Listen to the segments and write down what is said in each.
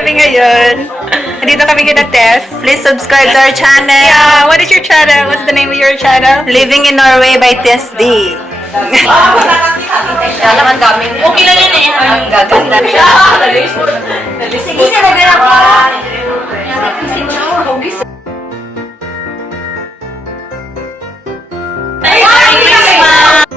kami ngayon. Nandito kami kina Tess. Please subscribe to our channel. Yeah, what is your channel? What's the name of your channel? Living in Norway by Tess D. Alam, ang daming... Okay lang yan eh. Ang gaganda siya. Sige, sa nagana pa. Merry Christmas!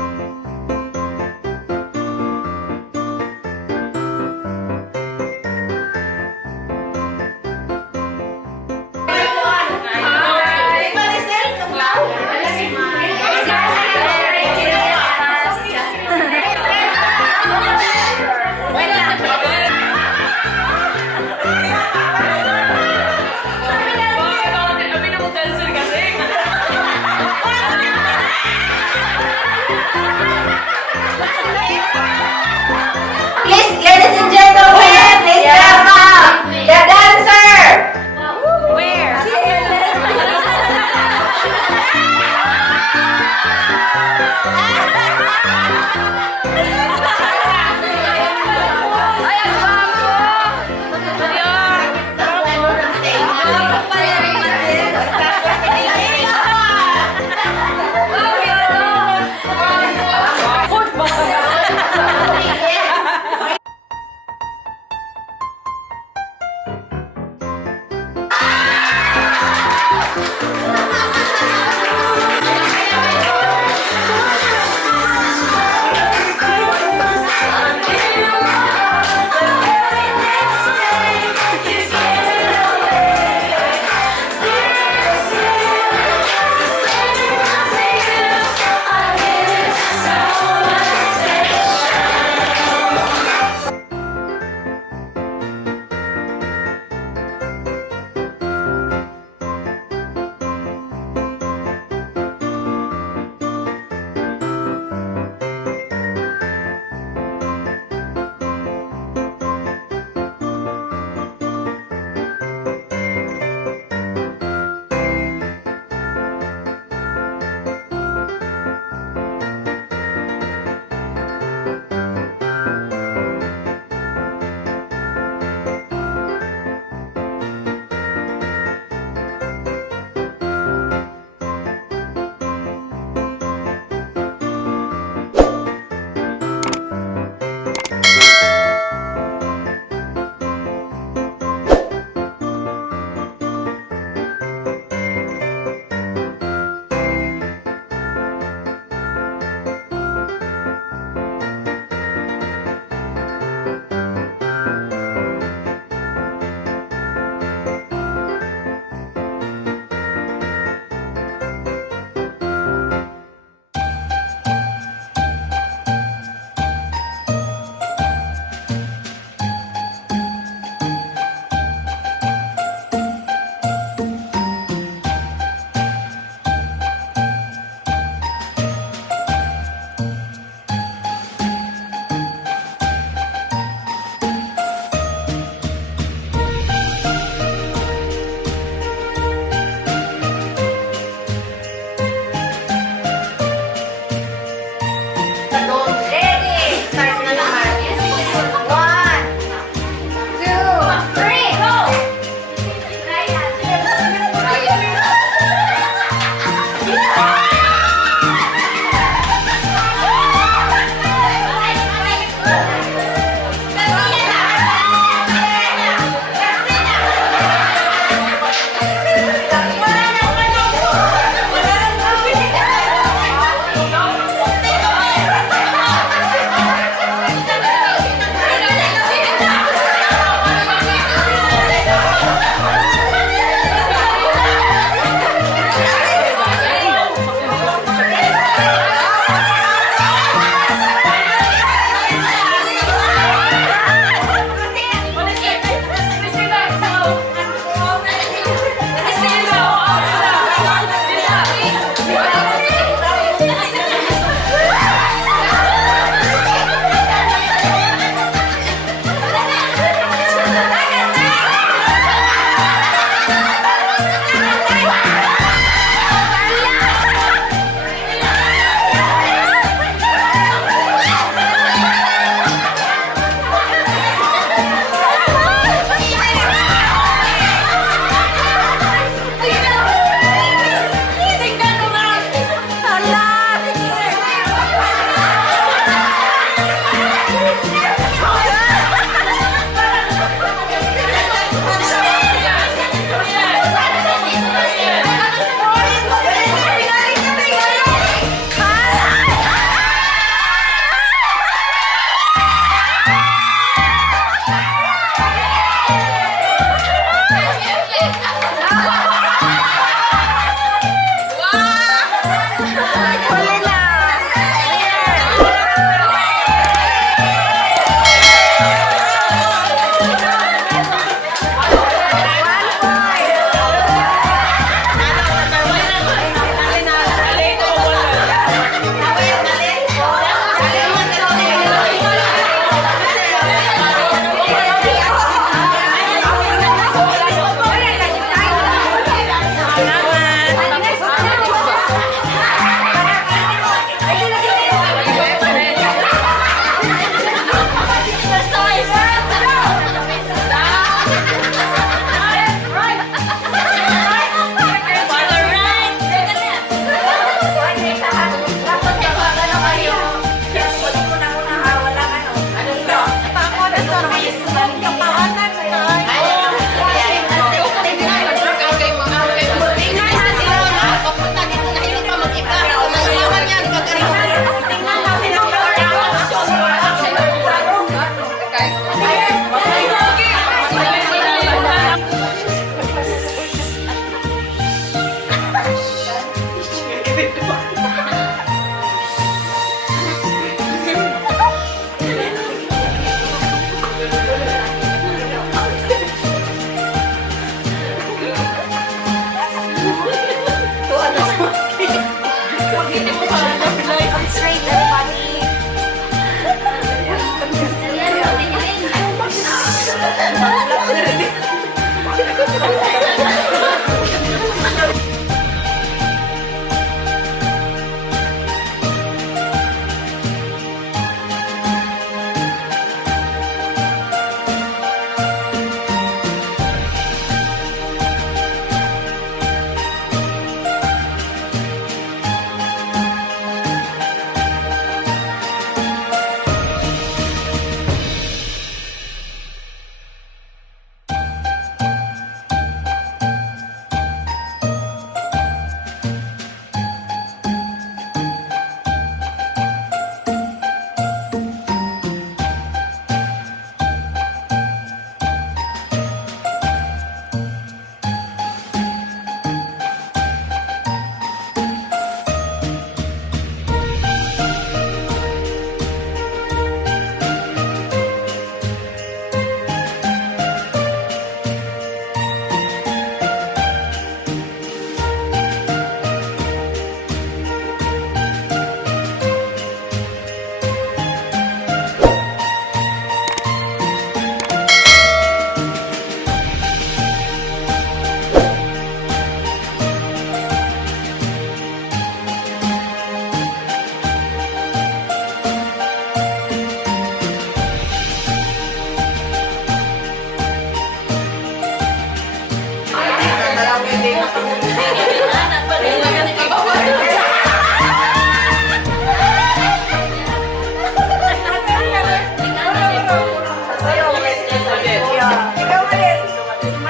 Ikaw Madel.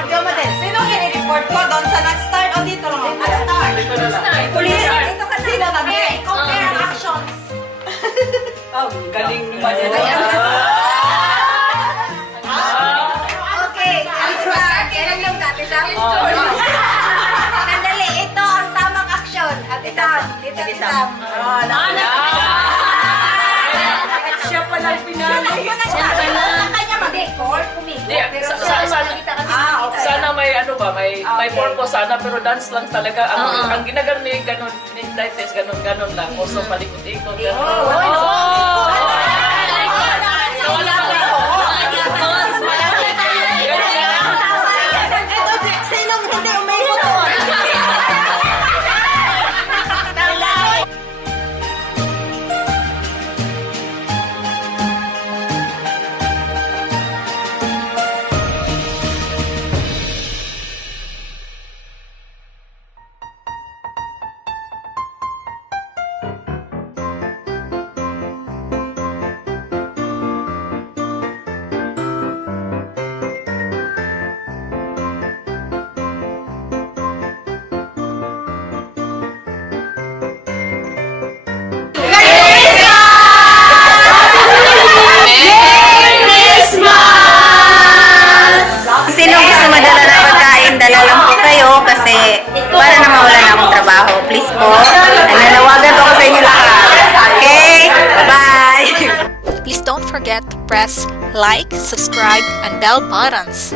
Ikaw Madel. Sino i-report ko doon sa nag-start o dito lang? Nag-start. Police. Ito kasi sino kami? Compare actions. Oh, galing ni Madel. Okay. Kailan yung dati sa Sandali, ito ang tamang action. Ate Sam. Dito Ate Sam. Siya pala pinali. Siya pala. Sa kanya mag-record, kumikot. Pero Sana may ano ba, may purpose sana, pero dance lang talaga. Ang ginagano ni ganon, ni Titus, ganon lang. Also palikot-ikot. Sinong hindi umikot doon? Sino gusto madala ng pagkain, dala lang po kayo kasi para na mawala na akong trabaho. Please po, nananawagan po ako sa inyo lahat. Okay? Bye! Please don't forget to press like, subscribe, and bell buttons.